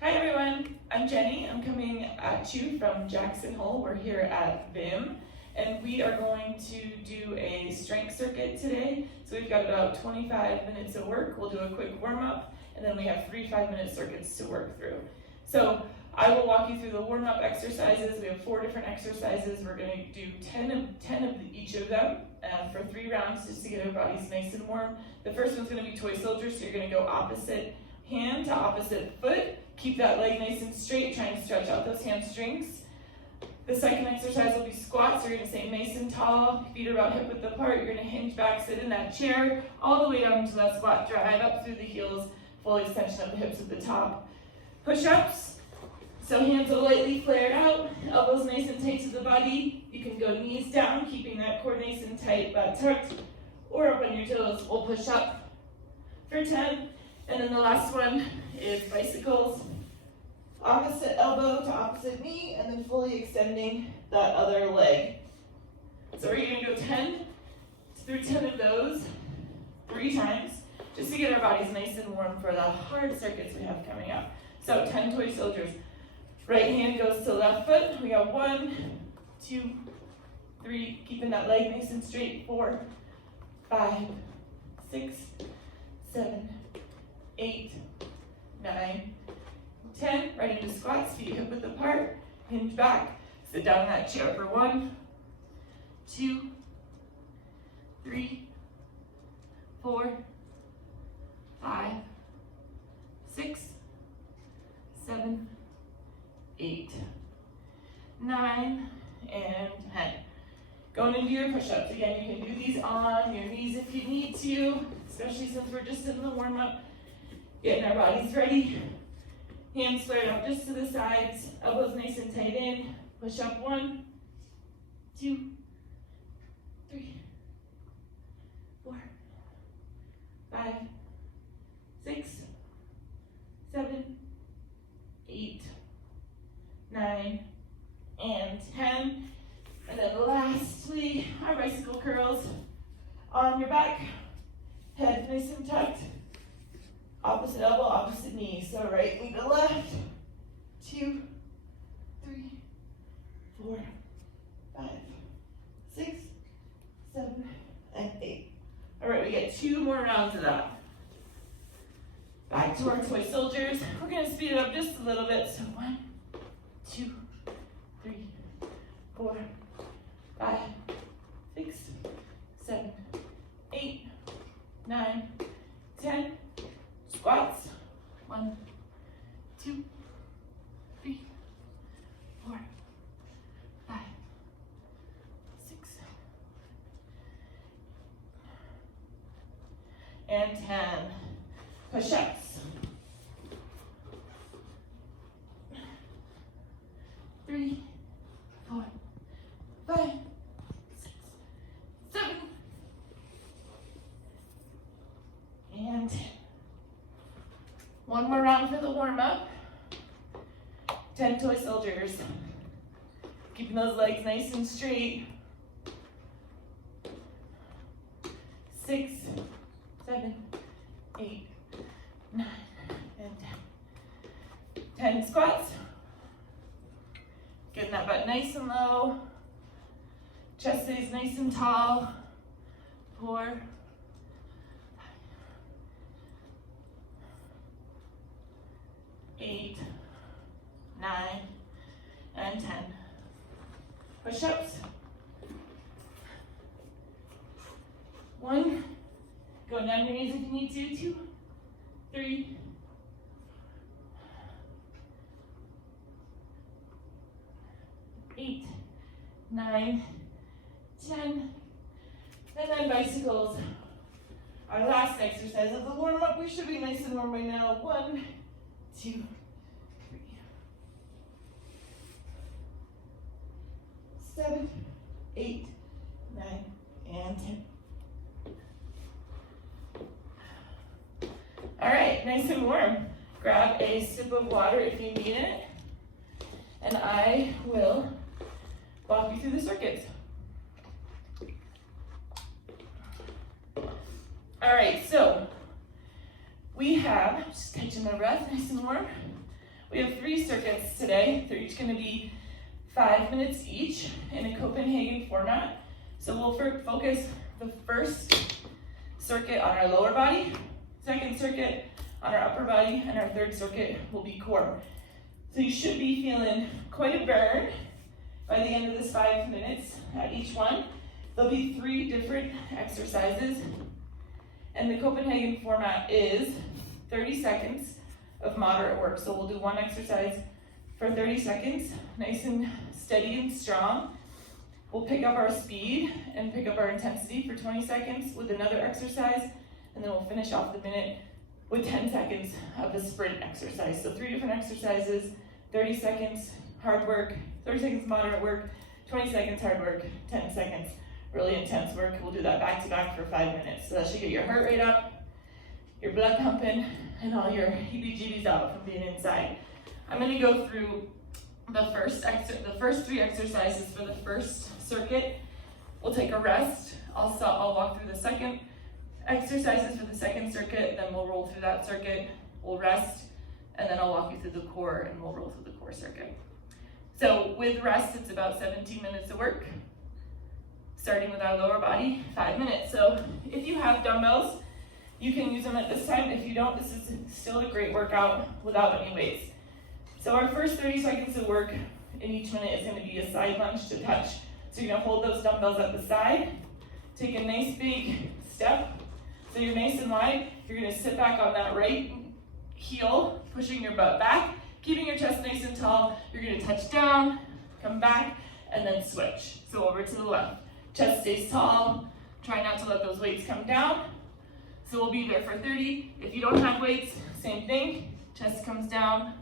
Hi everyone, I'm Jenny. I'm coming at you from Jackson Hole. We're here at VIM and we are going to do a strength circuit today. So we've got about 25 minutes of work. We'll do a quick warm up and then we have 3 5-minute circuits to work through. So I will walk you through the warm up exercises. We have 4 different exercises. We're going to do 10 of each of them for 3 rounds just to get our bodies nice and warm. The first one's going to be toy soldiers, so you're going to go opposite hand to opposite foot. Keep that leg nice and straight, trying to stretch out those hamstrings. The second exercise will be squats. You're going to stay nice and tall, feet are about hip width apart. You're going to hinge back, sit in that chair, all the way down into that squat, drive up through the heels, full extension of the hips at the top. Push-ups, so hands are lightly flared out, elbows nice and tight to the body. You can go knees down, keeping that core nice and tight, butt tucked, or up on your toes. We'll push up for 10. And then the last one is bicycles. Opposite elbow to opposite knee, and then fully extending that other leg. So we're going to go 10 through 10 of those 3 times, just to get our bodies nice and warm for the hard circuits we have coming up. So 10 toy soldiers. Right hand goes to left foot. We got 1, 2, 3, keeping that leg nice and straight. 4, 5, 6, 7, 8, 9, 10, right into squats, feet hip width apart, hinge back, sit down in that chair for 1, 2, 3, 4, 5, 6, 7, 8, 9, and 10. Going into your push-ups. Again, you can do these on your knees if you need to, especially since we're just in the warm-up. Getting our bodies ready. Hands flared out just to the sides, elbows nice and tight in. Push up 1, 2, 3, 4, 5, 6, 7, 8, 9, and 10. And then lastly, our bicycle curls on your back, head nice and tucked. Opposite elbow, opposite knee. So right knee to left. 2, 3, 4, 5, 6, 7, and 8. All right, we get 2 more rounds of that. Back to our toy soldiers. We're going to speed it up just a little bit. So 1, 2, 3, 4, 5, 6, 7, 8, 9, 10. Squats. 1, 2, 3, 4, 5, 6, and 10. Push-ups. 3, 4, 5, 6, 7, and 10. 1 more round for the warm-up. 10 toy soldiers. Keeping those legs nice and straight. 6, 7, 8, 9, and 10. 10 squats. Getting that butt nice and low. Chest stays nice and tall. 4, 8, 9, and 10. Push-ups. 1, go down your knees if you need to. 2, 3, 8, 9, 10. And then bicycles. Our last exercise of the warm-up. We should be nice and warm by now. 1, 2, 3, 7, 8, 9, and 10. All right, nice and warm. Grab a sip of water if you need it, and I will walk you through the circuits. All right, so we have, just catching my breath, nice and warm. We have 3 circuits today. They're each going to be 5 minutes each in a Copenhagen format. So we'll focus the first circuit on our lower body, second circuit on our upper body, and our third circuit will be core. So you should be feeling quite a burn by the end of this 5 minutes at each one. There'll be 3 different exercises, and the Copenhagen format is 30 seconds of moderate work. So we'll do one exercise for 30 seconds, nice and steady and strong. We'll pick up our speed and pick up our intensity for 20 seconds with another exercise, and then we'll finish off the minute with 10 seconds of a sprint exercise. So 3 different exercises, 30 seconds hard work, 30 seconds moderate work, 20 seconds hard work, 10 seconds really intense work. We'll do that back to back for 5 minutes. So that should get your heart rate up, your blood pumping, and all your heebie-jeebies out from being inside. I'm gonna go through the first 3 exercises for the first circuit. We'll take a rest. I'll walk through the second exercises for the second circuit, then we'll roll through that circuit, we'll rest, and then I'll walk you through the core and we'll roll through the core circuit. So with rest, it's about 17 minutes of work, starting with our lower body, 5 minutes. So if you have dumbbells, you can use them at this time. If you don't, this is still a great workout without any weights. So our first 30 seconds of work in each minute is going to be a side lunge to touch. So you're going to hold those dumbbells at the side, take a nice big step. So you're nice and wide. You're going to sit back on that right heel, pushing your butt back, keeping your chest nice and tall. You're going to touch down, come back, and then switch. So over to the left. Chest stays tall. Try not to let those weights come down. So we'll be there for 30. If you don't have weights, same thing. Chest comes down.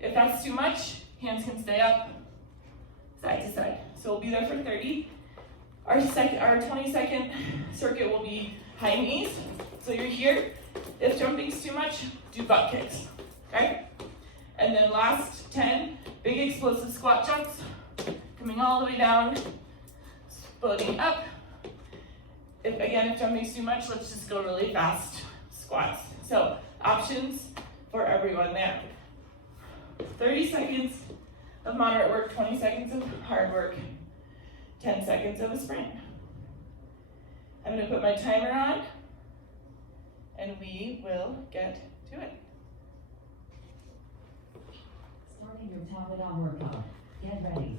If that's too much, hands can stay up, side to side. So we'll be there for 30. Our 20-second circuit will be high knees. So you're here. If jumping's too much, do butt kicks, okay? And then last 10, big explosive squat jumps, coming all the way down, floating up. If jumping's too much, let's just go really fast squats. So options for everyone there. 30 seconds of moderate work, 20 seconds of hard work, 10 seconds of a sprint. I'm going to put my timer on, and we will get to it. Starting your top-down workout. Get ready.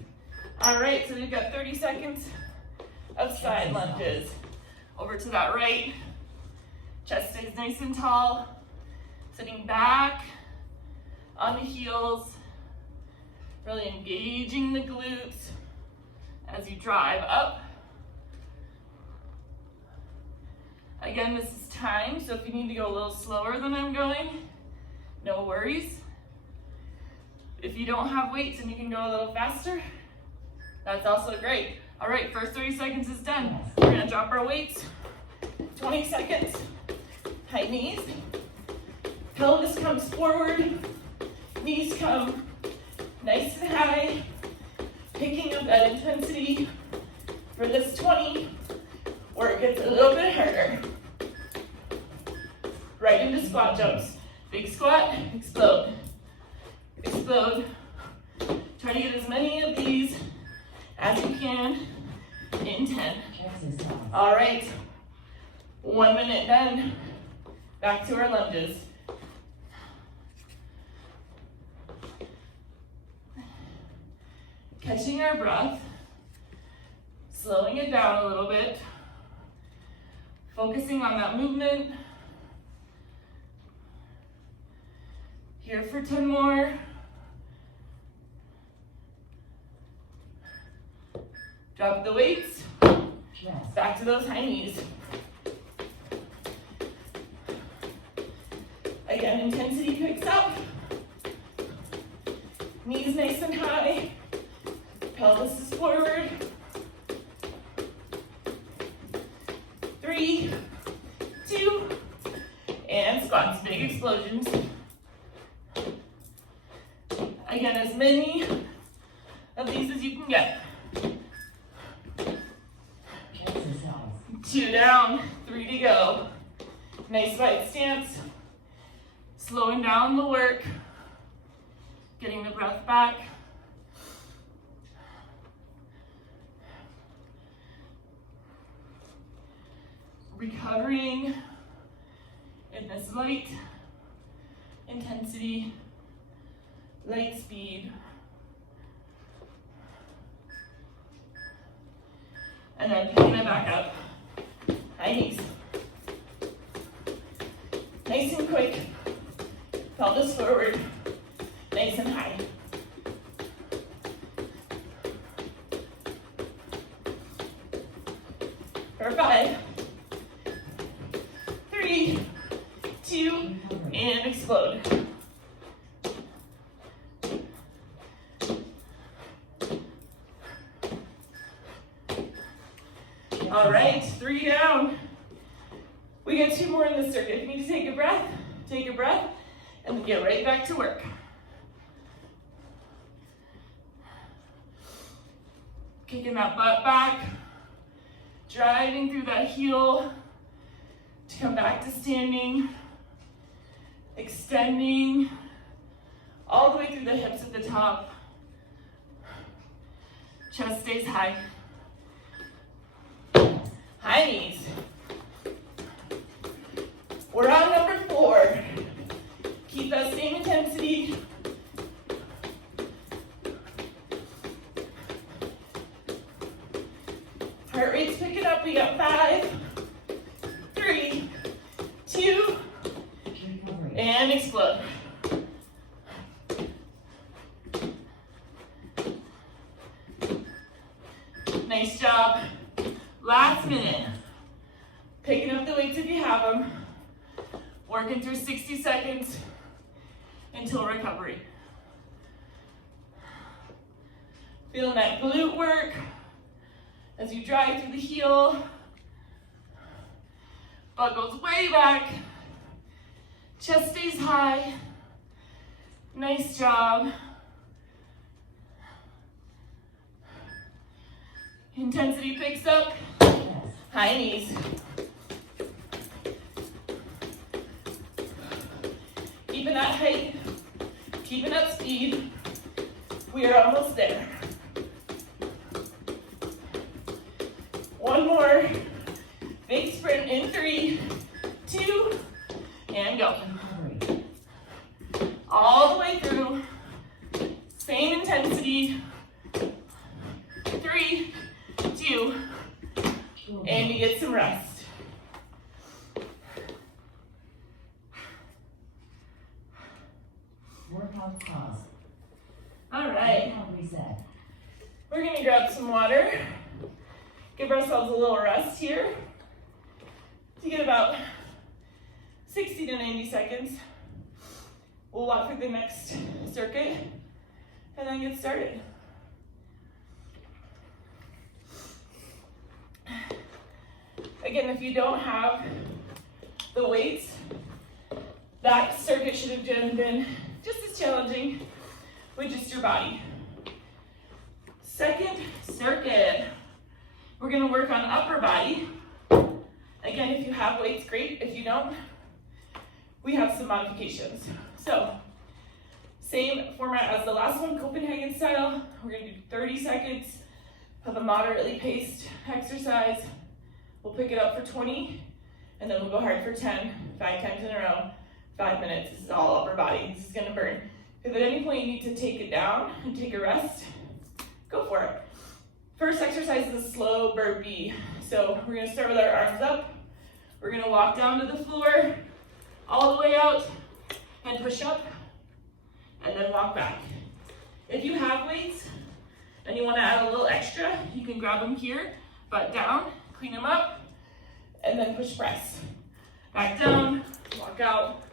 All right, so we've got 30 seconds of side lunges. Over to that right, chest stays nice and tall, sitting back on the heels, really engaging the glutes as you drive up. Again, this is time, so if you need to go a little slower than I'm going, no worries. If you don't have weights and you can go a little faster, that's also great. All right, first 30 seconds is done. We're gonna drop our weights, 20 seconds, high knees, pelvis comes forward, knees come nice and high, picking up that intensity for this 20, where it gets a little bit harder. Right into squat jumps. Big squat, explode, explode. Try to get as many of these as you can in 10. All right, 1 minute done. Back to our lunges. Catching our breath, slowing it down a little bit, focusing on that movement. Here for 10 more. Drop the weights, back to those high knees. Again, intensity picks up, knees nice and high, pelvis is forward. 3, 2, and squats, big explosions. Again, as many of these as you can get. 2 down, 3 to go. Nice wide stance. Slowing down the work. Getting the breath back. Recovering in this light intensity, light speed. And then picking it back up. High knees. Nice and quick. Pelvis forward. Nice and high. For 5, 3, 2, and explode. All right, 3 down. We got 2 more in this circuit. If you need to take a breath, and then get right back to work. Kicking that butt back, driving through that heel to come back to standing, extending all the way through the hips at the top. Chest stays high. High knees. We're on number 4. Keep that same intensity. Heart rate's picking up. We got 5, 3, 2, and explode. Nice job. Last minute. Picking up the weights if you have them. Working through 60 seconds until recovery. Feeling that glute work as you drive through the heel. Butt goes way back. Chest stays high. Nice job. Intensity picks up. High knees. Keeping that height, keeping that speed. We are almost there. 1 more. Big sprint in 3, 2, and go. All the way through. Same intensity. 3, 2, and you get some rest. Workout pause. All right. Workout reset. We're gonna grab some water. Give ourselves a little rest here to get about 60 to 90 seconds. We'll walk through the next circuit and then get started. Again, if you don't have the weights, that circuit should have been just as challenging with just your body. Second circuit, we're gonna work on upper body. Again, if you have weights, great. If you don't, we have some modifications. So, same format as the last one, Copenhagen style. We're gonna do 30 seconds of a moderately paced exercise. We'll pick it up for 20, and then we'll go hard for 10, 5 times in a row, 5 minutes. This is all upper body. This is gonna burn. If at any point you need to take it down and take a rest, go for it. First exercise is a slow burpee. So we're gonna start with our arms up. We're gonna walk down to the floor, all the way out, and push up, and then walk back. If you have weights and you wanna add a little extra, you can grab them here, butt down, clean them up, and then push press. Back down, walk out,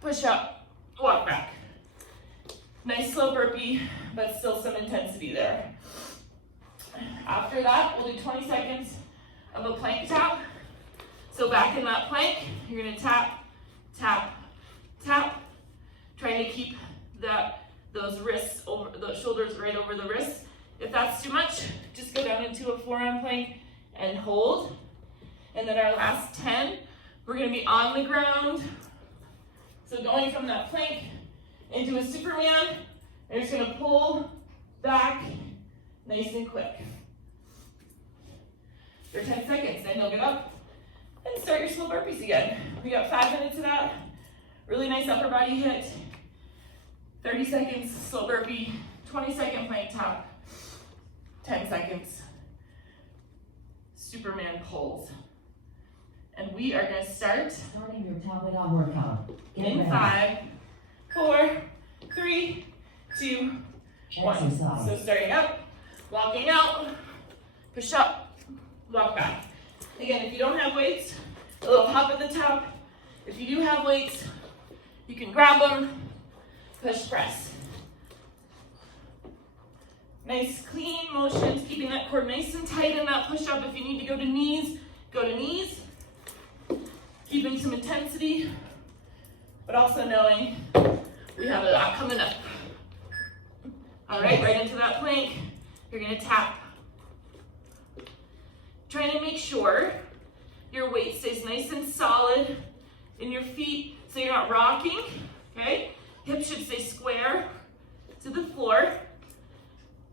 push up, walk back. Nice slow burpee, but still some intensity there. After that, we'll do 20 seconds of a plank tap. So back in that plank, you're gonna tap, tap, tap, trying to keep those wrists over, the shoulders right over the wrists. If that's too much, just go down into a forearm plank and hold. And then our last 10, we're gonna be on the ground. So going from that plank into a Superman. You're just gonna pull back nice and quick. For 10 seconds, then you'll get up and start your slow burpees again. We got 5 minutes of that. Really nice upper body hit. 30 seconds, slow burpee. 20-second plank top. 10 seconds, Superman pulls. And we are gonna start Starting your Tabata workout. Get in ready. 5, 4, 3, 2, 1. Exercise. So starting up, walking out, push up, walk back. Again, if you don't have weights, a little hop at the top. If you do have weights, you can grab them, push, press. Nice clean motions, keeping that core nice and tight in that push up. If you need to go to knees, go to knees. Keeping some intensity, but also knowing we have a lot coming up. All right, right into that plank. You're gonna tap. Trying to make sure your weight stays nice and solid in your feet so you're not rocking, okay? Hips should stay square to the floor.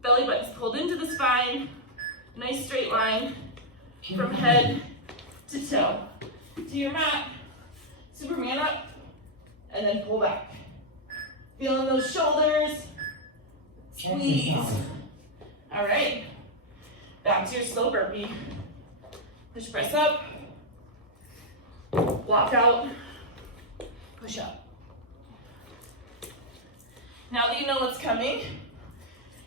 Belly button's pulled into the spine. Nice straight line from head to toe. To your mat, Superman up, and then pull back. Feeling those shoulders, squeeze. Exercise. All right, back to your slow burpee. Push, press up, walk out, push up. Now that you know what's coming,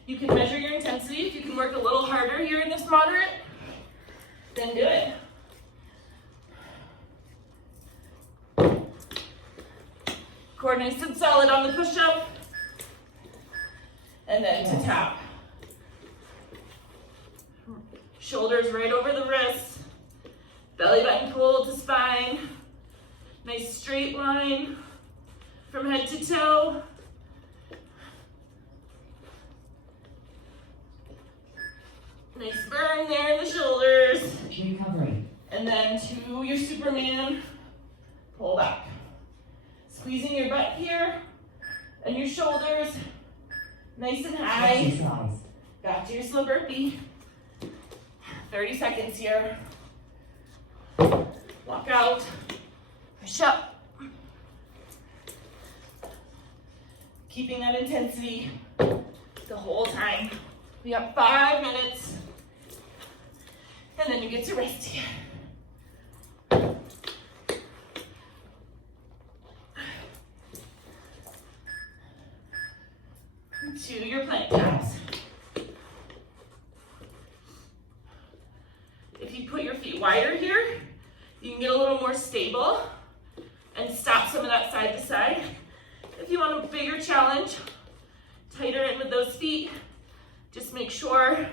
you can measure your intensity. If you can work a little harder here in this moderate, then do it. Core nice and solid on the push-up, and then to tap. Shoulders right over the wrists, belly button pulled to spine, nice straight line from head to toe. Nice burn there in the shoulders. Recovery. And then to your Superman, pull back. Squeezing your butt here and your shoulders nice and high. Exercise. Back to your slow burpee. 30 seconds here. Walk out, push up. Keeping that intensity the whole time. We got 5 minutes, and then you get to rest here. To your plank taps. If you put your feet wider here, you can get a little more stable and stop some of that side to side. If you want a bigger challenge, tighter in with those feet, just make sure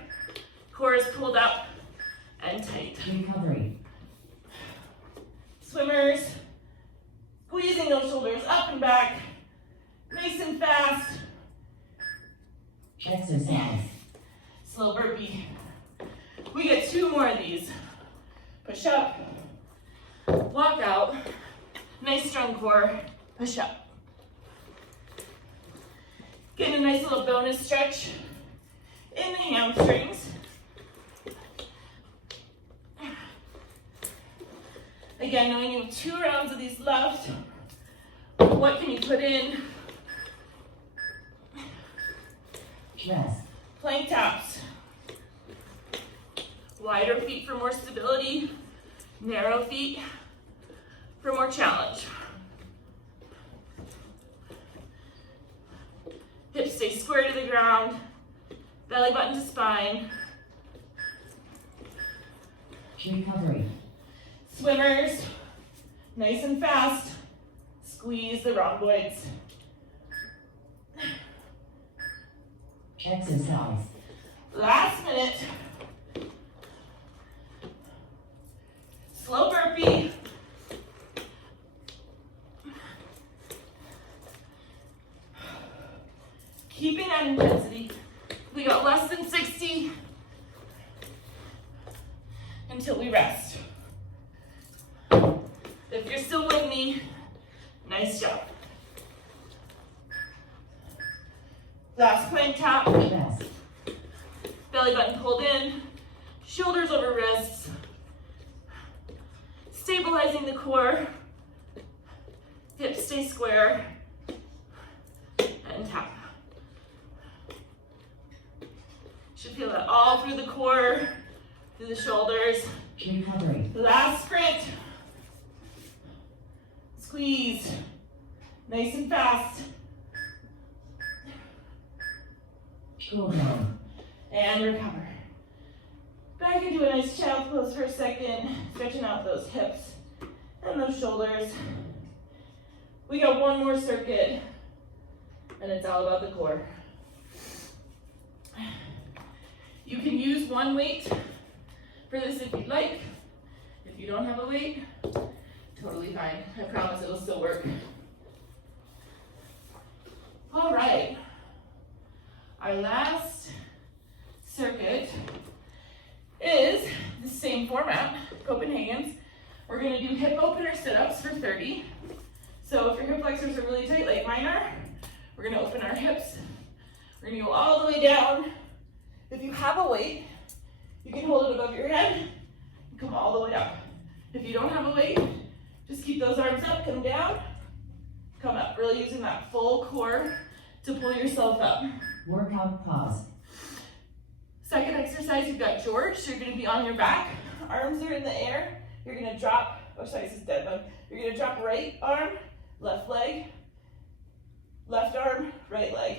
core is pulled up and tight. Recovery. Swimmers, squeezing those shoulders up and back, nice and fast. Exercise. Slow burpee. We get 2 more of these. Push up, walk out, nice strong core, push up. Get a nice little bonus stretch in the hamstrings. Again, knowing you have 2 rounds of these left, what can you put in? Rest. Plank taps. Wider feet for more stability, narrow feet for more challenge. Hips stay square to the ground, belly button to spine. Recovery. Swimmers, nice and fast, squeeze the rhomboids. Exercise. Last minute. Slow burpee. Keeping that intensity. We got less than 60 until we rest. If you're still with me, nice job. Last plank tap. Rest. Belly button pulled in. Shoulders over wrists. Stabilizing the core. Hips stay square. And tap. Should feel that all through the core, through the shoulders. Recovery. Last sprint. Squeeze. Nice and fast. Cool down. And recover. Back into a nice child's pose for a second. Stretching out those hips and those shoulders. We got one more circuit. And it's all about the core. You can use one weight for this if you'd like. If you don't have a weight, totally fine. I promise it'll still work. All right. Our last circuit is the same format, Copenhagen's. We're gonna do hip opener sit-ups for 30. So if your hip flexors are really tight like mine are, we're gonna open our hips. We're gonna go all the way down. If you have a weight, you can hold it above your head and come all the way up. If you don't have a weight, just keep those arms up, come down, come up. Really using that full core to pull yourself up. Workout pause. Second exercise, you've got George. So you're gonna be on your back. Arms are in the air. You're gonna drop, oh sorry, this is dead bug. You're gonna drop right arm, left leg, left arm, right leg.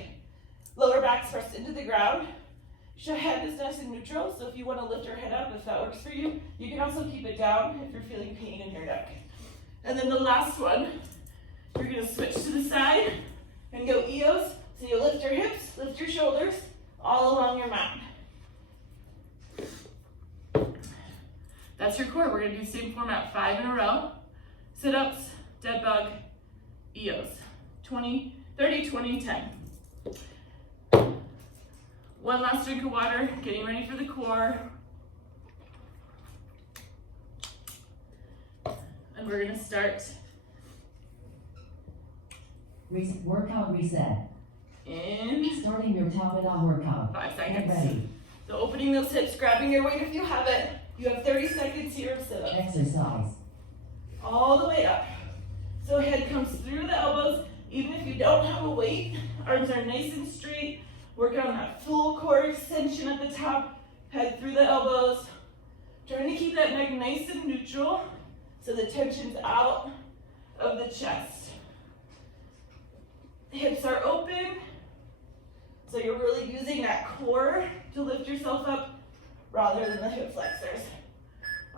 Lower back's pressed into the ground. Your head is nice and neutral, so if you want to lift your head up, if that works for you, you can also keep it down if you're feeling pain in your neck. And then the last one, you're going to switch to the side and go EOS. So you lift your hips, lift your shoulders, all along your mat. That's your core. We're going to do the same format, 5 in a row. Sit-ups, dead bug, EOS. 20, 30, 20, 10. One last drink of water, getting ready for the core. And we're gonna start. Workout reset. In Starting your Tabata workout. 5 Get seconds. ready. So opening those hips, grabbing your weight if you have it. You have 30 seconds here of sit-ups. Exercise. All the way up. So head comes through the elbows. Even if you don't have a weight, arms are nice and straight. Work on that full core extension at the top, head through the elbows. Trying to keep that neck nice and neutral so the tension's out of the chest. Hips are open, so you're really using that core to lift yourself up rather than the hip flexors.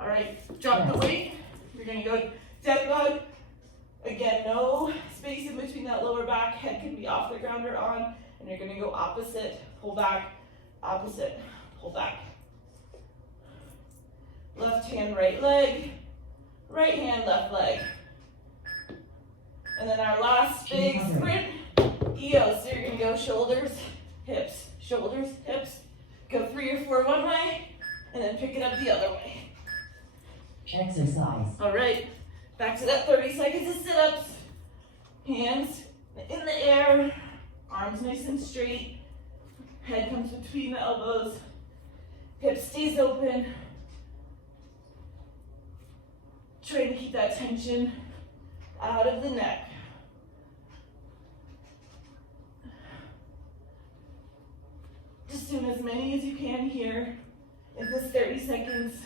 All right, drop the weight. You're gonna go dead bug. Again, no space in between that lower back. Head can be off the ground or on. And you're gonna go opposite, pull back, opposite, pull back. Left hand, right leg, right hand, left leg. And then our last big sprint, EOS. So you're gonna go shoulders, hips, shoulders, hips. Go 3 or 4 one way, and then pick it up the other way. Exercise. All right, back to that 30 seconds of sit-ups. Hands in the air. Arms nice and straight, head comes between the elbows, hip stays open. Trying to keep that tension out of the neck. Just do as many as you can here in this 30 seconds.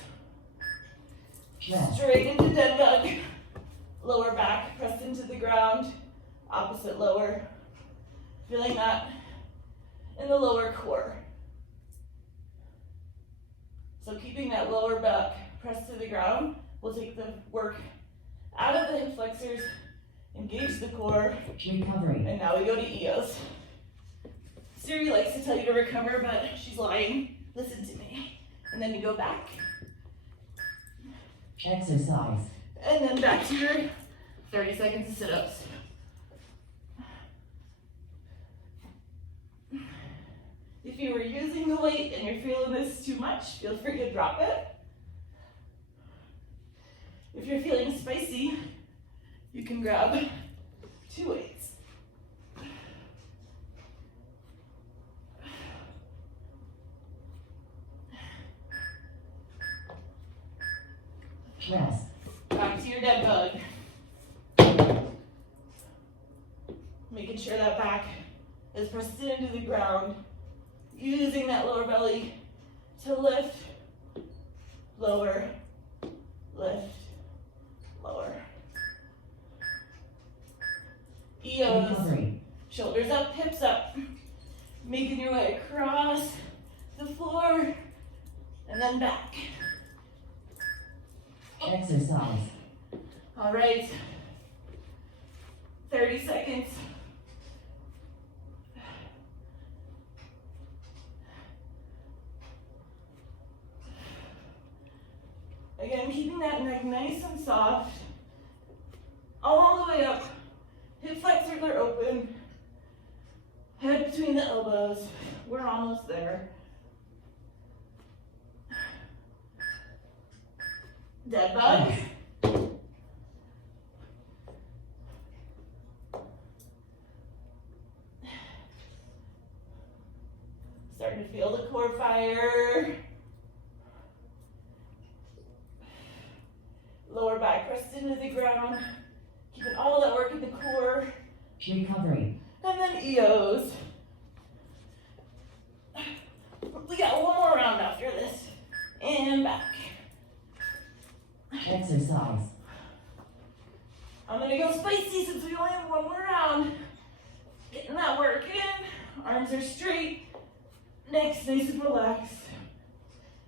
Rest. Straight into dead bug, lower back pressed into the ground, opposite lower. Feeling that in the lower core. So keeping that lower back pressed to the ground will take the work out of the hip flexors, engage the core, Recovery. and now we go to EOS. Siri likes to tell you to recover, but she's lying. Listen to me. And then you go back. Exercise. And then back to your 30 seconds of sit-ups. If you were using the weight and you're feeling this too much, feel free to drop it. If you're feeling spicy, you can grab 2 weights. Rest. Back to your dead bug. Making sure that back is pressed into the ground. Using that lower belly to lift, lower, lift, lower. EOs. Recovery. Shoulders up, hips up. Making your way across the floor and then back. Exercise. All right. 30 seconds. Again, keeping that neck nice and soft. All the way up. Hip flexors are open. Head between the elbows. We're almost there. Dead bug. Starting to feel the core fire. Lower back pressed into the ground. Keeping all that work in the core. Recovery. And then EOs. We got one more round after this. And back. Exercise. I'm gonna go spicy since we only have one more round. Getting that work in. Arms are straight. Neck's nice and relaxed.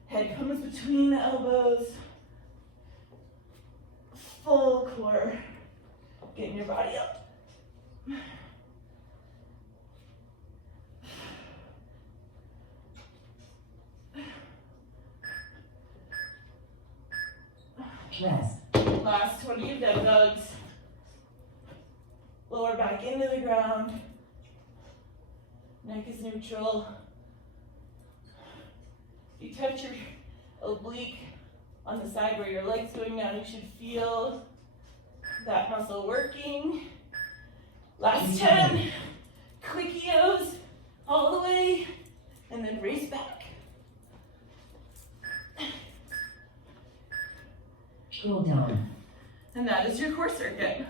Head comes between the elbows. Full core. Getting your body up. Rest. Last 20 of dead bugs. Lower back into the ground. Neck is neutral. If you touch your oblique on the side where your leg's going down, you should feel that muscle working. Last 10. Quick EOs all the way, and then race back. Cool down. And that is your core circuit.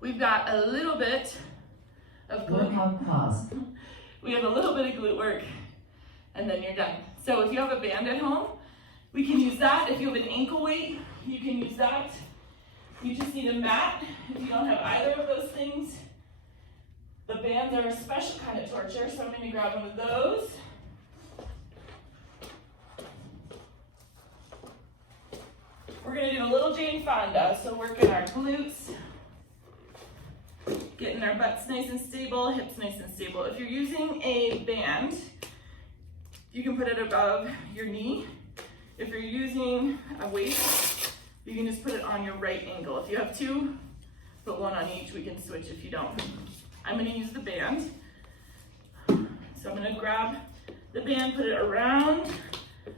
We've got a little bit of glute. Workout pause. We have a little bit of glute work, and then you're done. So if you have a band at home, we can use that. If you have an ankle weight, you can use that. You just need a mat. If you don't have either of those things, the bands are a special kind of torture, so I'm going to grab one of those. We're going to do a little Jane Fonda, so working our glutes, getting our butts nice and stable, hips nice and stable. If you're using a band, you can put it above your knee. If you're using a weight, you can just put it on your right ankle. If you have two, put one on each. We can switch if you don't. I'm going to use the band. So I'm going to grab the band, put it around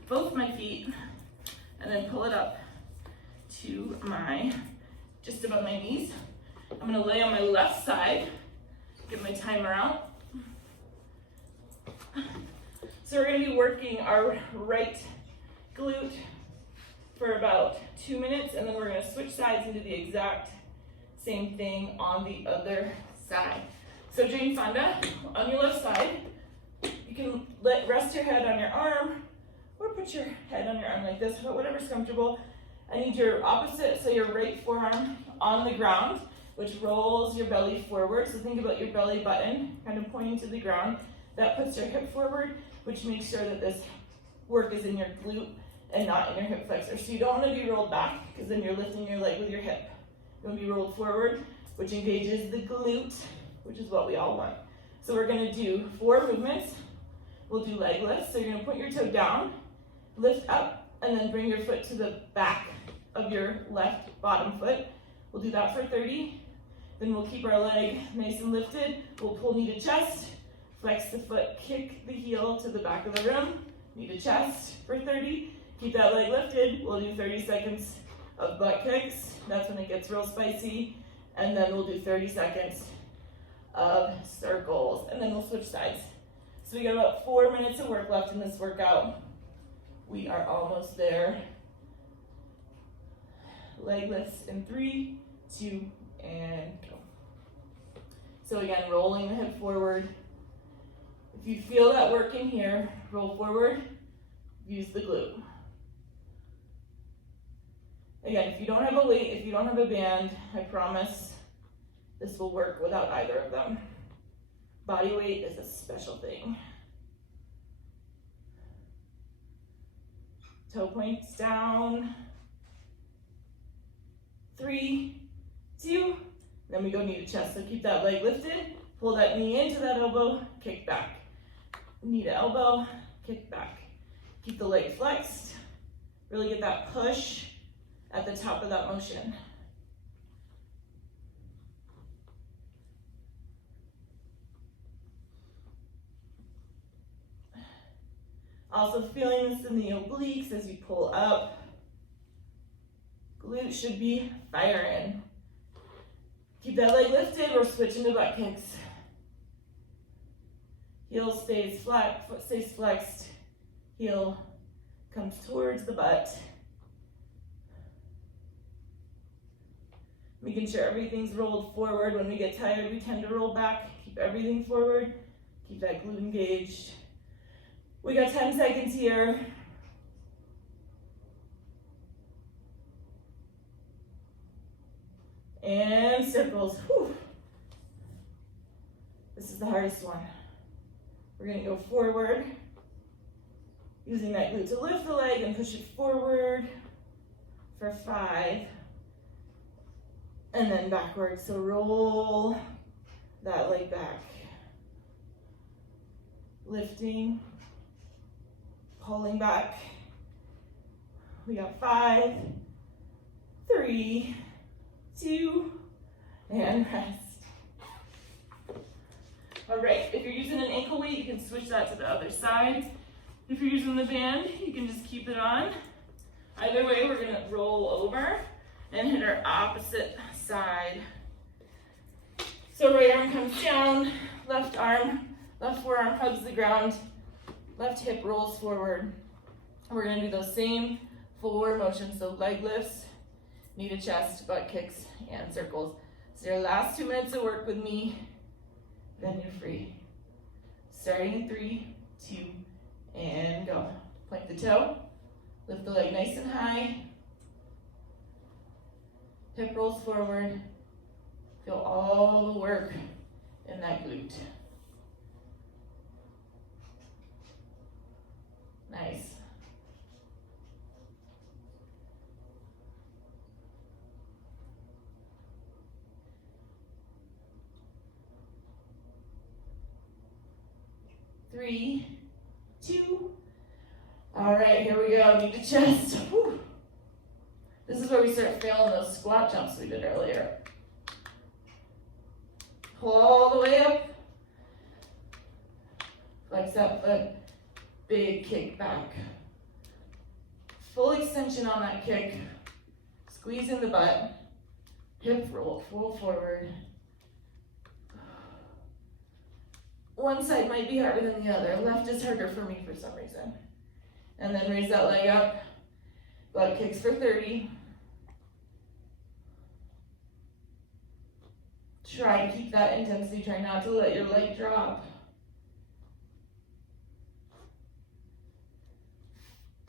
both my feet, and then pull it up to just above my knees. I'm going to lay on my left side, get my timer out. So we're going to be working our right glute for about 2 minutes, and then we're going to switch sides and do the exact same thing on the other side. So Jane Fonda, on your left side, you can rest your head on your arm, or put your head on your arm like this, but whatever's comfortable. I need your opposite, so your right forearm on the ground, which rolls your belly forward. So think about your belly button kind of pointing to the ground. That puts your hip forward, which makes sure that this work is in your glute and not in your hip flexor. So you don't want to be rolled back, because then you're lifting your leg with your hip. You want to be rolled forward, which engages the glute, which is what we all want. So we're going to do 4 movements. We'll do leg lifts. So you're going to put your toe down, lift up, and then bring your foot to the back of your left bottom foot. We'll do that for 30. Then we'll keep our leg nice and lifted. We'll pull knee to chest, flex the foot, kick the heel to the back of the room, knee to chest for 30. Keep that leg lifted. We'll do 30 seconds of butt kicks. That's when it gets real spicy. And then we'll do 30 seconds of circles. And then we'll switch sides. So we got about 4 minutes of work left in this workout. We are almost there. Leg lifts in 3, 2, and go. So again, rolling the hip forward. If you feel that work in here, roll forward, use the glute. Again, if you don't have a weight, if you don't have a band, I promise this will work without either of them. Body weight is a special thing. Toe points down. 3, 2, then we go knee to chest. So keep that leg lifted, pull that knee into that elbow, kick back. Knee to elbow, kick back. Keep the leg flexed. Really get that push at the top of that motion. Also feeling this in the obliques as you pull up. Glute should be firing. Keep that leg lifted, we're switching to butt kicks. Heel stays flat, foot stays flexed. Heel comes towards the butt. Making sure everything's rolled forward. When we get tired, we tend to roll back. Keep everything forward. Keep that glute engaged. We got 10 seconds here. And circles. Whew. This is the hardest one. We're gonna go forward, using that glute to lift the leg and push it forward for 5. And then backwards, so roll that leg back. Lifting, pulling back. We got 5, 3, 2, and rest. All right, if you're using an ankle weight, you can switch that to the other side. If you're using the band, you can just keep it on. Either way, we're gonna roll over and hit our opposite side. So right arm comes down, left forearm hugs the ground, left hip rolls forward. We're gonna do those same 4 motions, so leg lifts, knee to chest, butt kicks, and circles. So your last 2 minutes of work with me, then you're free. Starting in 3, 2, and go. Point the toe, lift the leg nice and high. Hip rolls forward. Feel all the work in that glute. Nice. Three, 2. All right, here we go. Knee to chest. Whew. This is where we start failing those squat jumps we did earlier. Pull all the way up. Flex that foot. Big kick back. Full extension on that kick. Squeezing the butt. Hip roll, full forward. One side might be harder than the other. Left is harder for me for some reason. And then raise that leg up. Butt kicks for 30. Try to keep that intensity. Try not to let your leg drop.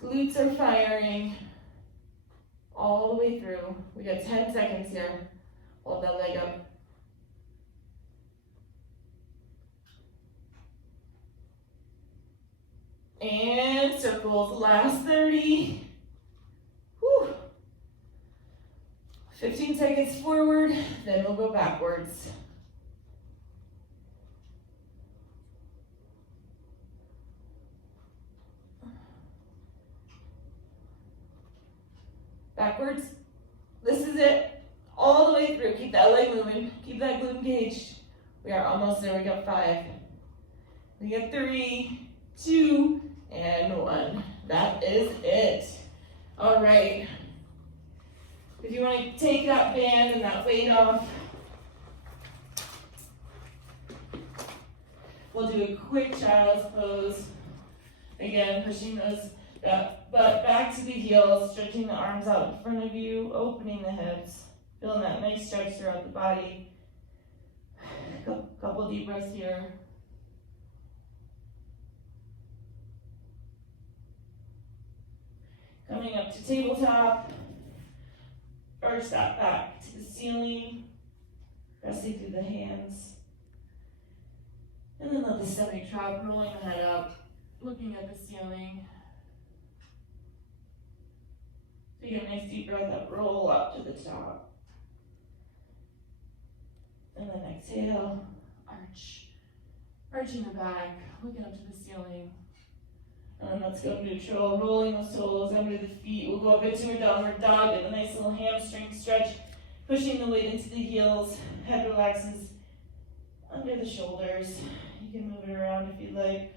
Glutes are firing all the way through. We got 10 seconds here. Hold that leg up. And circles, last 30. Whew. 15 seconds forward, then we'll go backwards. Backwards. This is it. All the way through. Keep that leg moving. Keep that glute engaged. We are almost there. We got 5. We got 3, 2, and 1. That is it. All right. If you want to take that band and that weight off, we'll do a quick child's pose. Again, pushing Yeah, but back to the heels, stretching the arms out in front of you, opening the hips, feeling that nice stretch throughout the body. Couple deep breaths here. Coming up to tabletop, arch that back to the ceiling, resting through the hands. And then let the stomach drop, rolling the head up, looking at the ceiling. Take a nice deep breath up, roll up to the top. And then exhale, arch. Arching the back, looking up to the ceiling. And then let's go neutral, rolling the toes under the feet. We'll go up into a downward dog, and a nice little hamstring stretch, pushing the weight into the heels. Head relaxes under the shoulders. You can move it around if you'd like.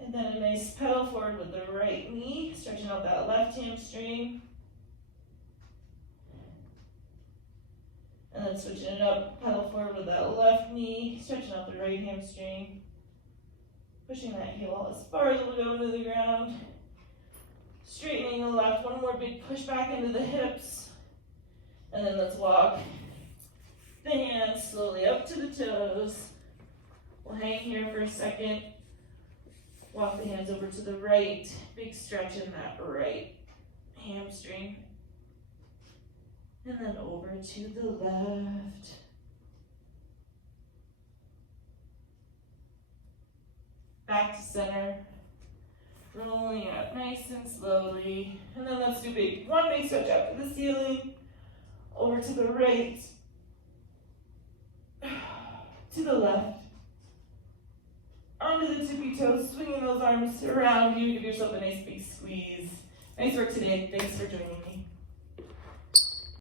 And then a nice pedal forward with the right knee, stretching out that left hamstring. And then switching it up, pedal forward with that left knee, stretching out the right hamstring. Pushing that heel out as far as it will go into the ground. Straightening the left, one more big push back into the hips. And then let's walk the hands slowly up to the toes. We'll hang here for a second. Walk the hands over to the right. Big stretch in that right hamstring. And then over to the left. Back to center. Rolling up nice and slowly. And then let's do one big stretch up to the ceiling. Over to the right. To the left. Onto the tippy toes, swinging those arms around you. Give yourself a nice big squeeze. Nice work today. Thanks for joining me.